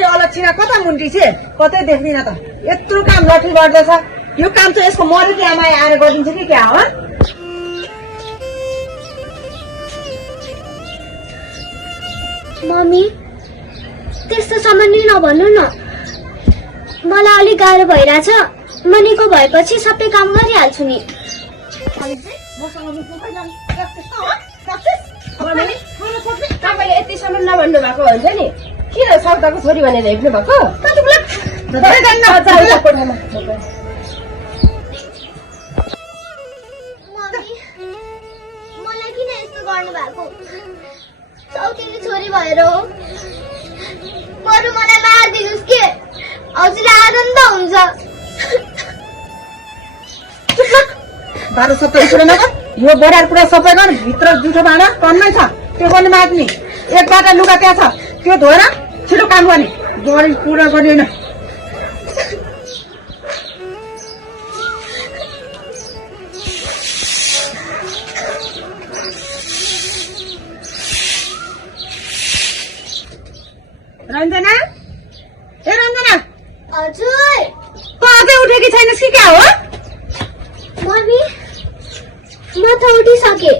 यो अलक्षिणा कता मुन्टिछे कतै देख्दिन त यत्रो काम लट्ठी गर्दैछ यो काम चाहिँ यसको मरेकी आमा आएर गरिदिन्छ कि क्या हो मम्मी त्यस्तो सामान्य नभन्नु न मलाई अलिक गाह्रो भइरहेछ म निको भएपछि सबै काम गरिहाल्छु नि तपाईँले यतिसम्म नभन्नु भएको हुन्छ नि किन सौदाको छोरी भनेर हेप्नु भएको मलाई किन यस्तो गर्नु भएको सौतिनी छोरी भएर हो बरु मलाई मारिदिनुहोस् के हजुरलाई आनन्द हुन्छ बाह्र सबै कुरा नगर यो बोरार कुरा सबै गर्न भित्र जुठो भाँडा टन्नै छ त्यो पनि माग्ने एकबाट लुगा त्यहाँ छ त्यो धोएर छिटो काम गर्ने गरी पुरा गरिएन रञ्जना ए रञ्जना हजुर त अझै उठेकी छैनस् कि क्या हो मम्मी म त उठिसके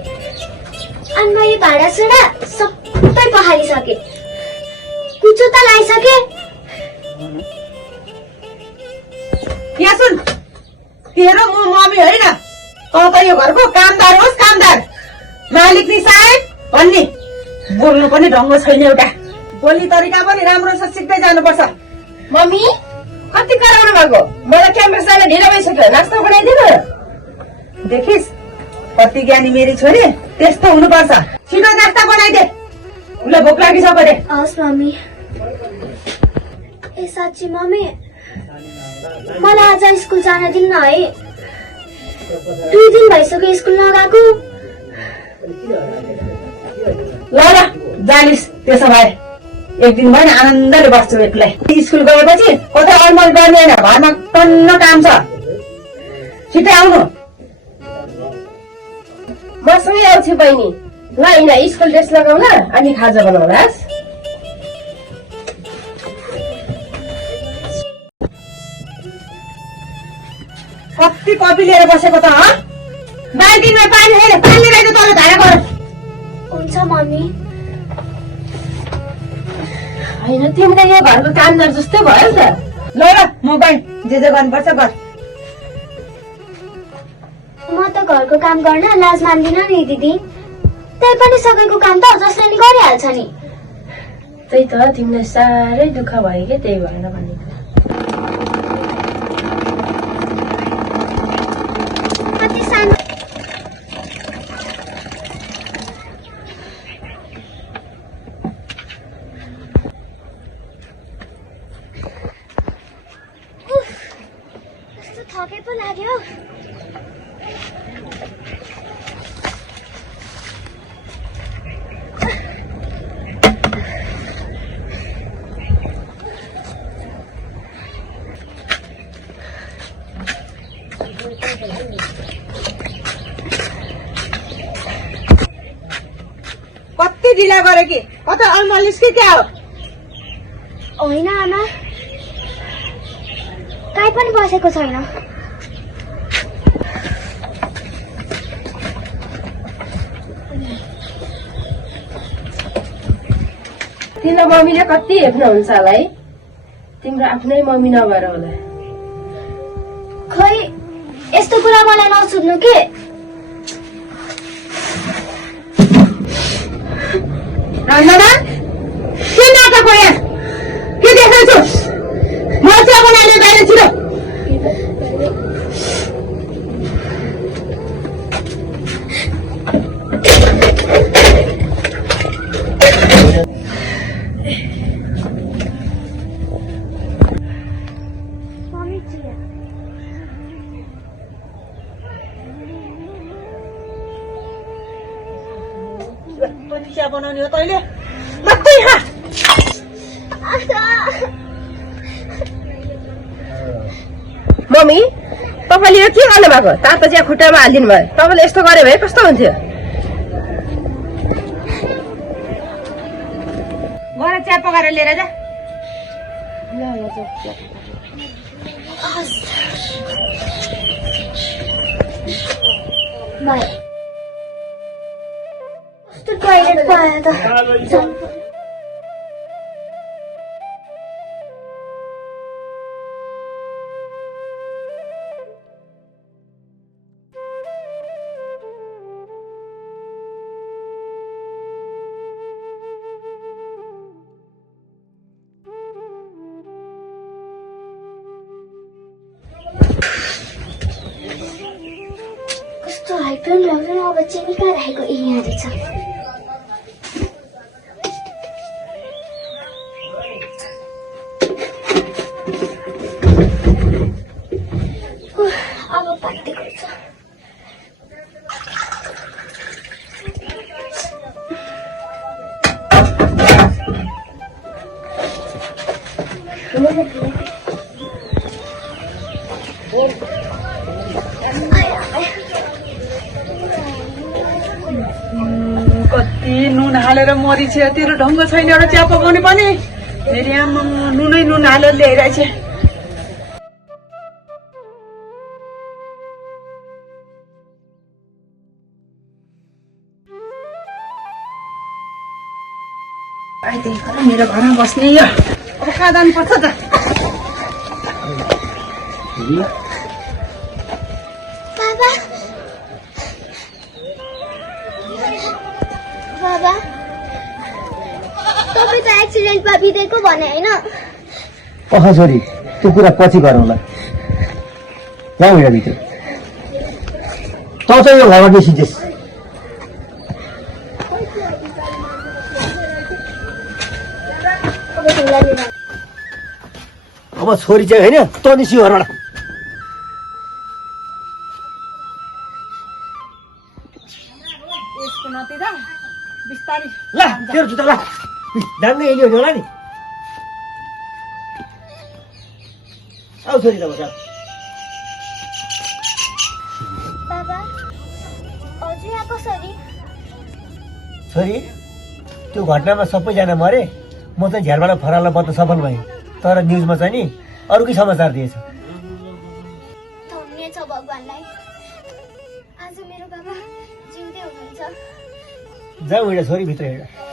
अनि मैले भाँडासाँडा सबै पखालिसके कुचो त लगाइसके यहाँ सुन तेरो म मम्मी होइन त यो घरको कामदार होस् कामदार मालिक नि साहेब भन्ने बोल्नु पनि ढङ्ग छैन एउटा बोली तरिका पनि राम्रो छ सिक्दै जानुपर्छ मम्मी कति कराउनु भएको मलाई क्याम्पस जान ढिलो भइसक्यो नास्ता बनाइदिनु देखिस् कति ज्ञानी मेरी छोरी त्यस्तो हुनुपर्छ छिटो नास्ता बनाइदे उसलाई भोक लागिसक्यो अरे हस् मम्मी ए साँच्ची मम्मी मलाई आज स्कुल जान दिन्न है 2 दिन भइसक्यो स्कुल नगएको ल जानिस् त्यसो भए एक दिन भएन आनन्दले बस्छु एक्लै स्कुल गएपछि कतै अलमल गर्ने होइन घरमा टन्न काम छ छिटै आउनु मसँगै आउँछु बहिनी ल हिँड स्कुल ड्रेस लगाउला अनि खाजा बनाउला कति कपी लिएर बसेको त बाल्टिनमा पानी होइन पानी रहेछ तल धारा गर हुन्छ मम्मी होइन तिमीले यो घरको कामदार जस्तै भयो नि त ल म गएँ जे गर्नुपर्छ गर म त घरको काम गर्न लाज मान्दिन नि दिदी त्यही पनि सबैको काम त जसले नि गरिहाल्छ नि त्यही त तिमीलाई साह्रै दुःख भयो क्या त्यही भएर भनेको कति सानो कस्तो थके पो लाग्यो कति ढिला गरे कि कता अलमलिस कि क्या हो होइन आमा काहीँ पनि बसेको छैन तिम्रो मम्मीले कति हेप्नुहुन्छ होला है तिम्रो आफ्नै मम्मी नभएर होला खै यस्तो कुरा मलाई नसोध्नु के रञ्जना के नाटक हो यहाँ के देखाउँछु म चिया बनाएर बाहिर छिटो चिया बनाउने हो तैँले मात्रै खा मम्मी तपाईँले यो के गर्नु भएको तातो चिया खुट्टामा हालिदिनु भयो तपाईँले यस्तो गरे भए कस्तो हुन्थ्यो गएर चिया पकाएर लिएर जा बाई कस्तो टोयलेट पायो त कस्तो हाइपर लाग्दैन अब चाहिँ कहाँ राखेको यहाँ रहेछ अब पार्टी गर्छ कति नुन हालेर मरिछ तेरो ढङ्ग छैन एउटा चिया पकाउने पनि फेरि आमा नुनै नुन हालेर ल्याइरहेछ मेरो घरमा बस्ने यो कहाँ जानुपर्छ त बाबा बाबा तपाईँ त एक्सिडेन्टमा बितेको भने होइन अह छोरी त्यो कुरा पछि गरौँला यहाँ हिँड भित्र तँ चाहिँ यो घरमा निस्किन्छेस् अब छोरी चाहिँ होइन तँ निस्कियो घरबाट यसको नतिदा बिस्तारी ल तेरो जुत्ता ल जान्ने यही हो होला नि आऊ छोरी त बसा बाबा हजुर यहाँ कसरी छोरी त्यो घटनामा सबैजना मरे म चाहिँ झ्यालबाट फराल बत्न सफल भएँ तर न्युजमा चाहिँ नि अरूकै समाचार दिएछ धन्य छ भगवान्लाई आज मेरो बाबा जिउँदै हुनुहुन्छ जाऊ हिँड छोरी भित्र हिँड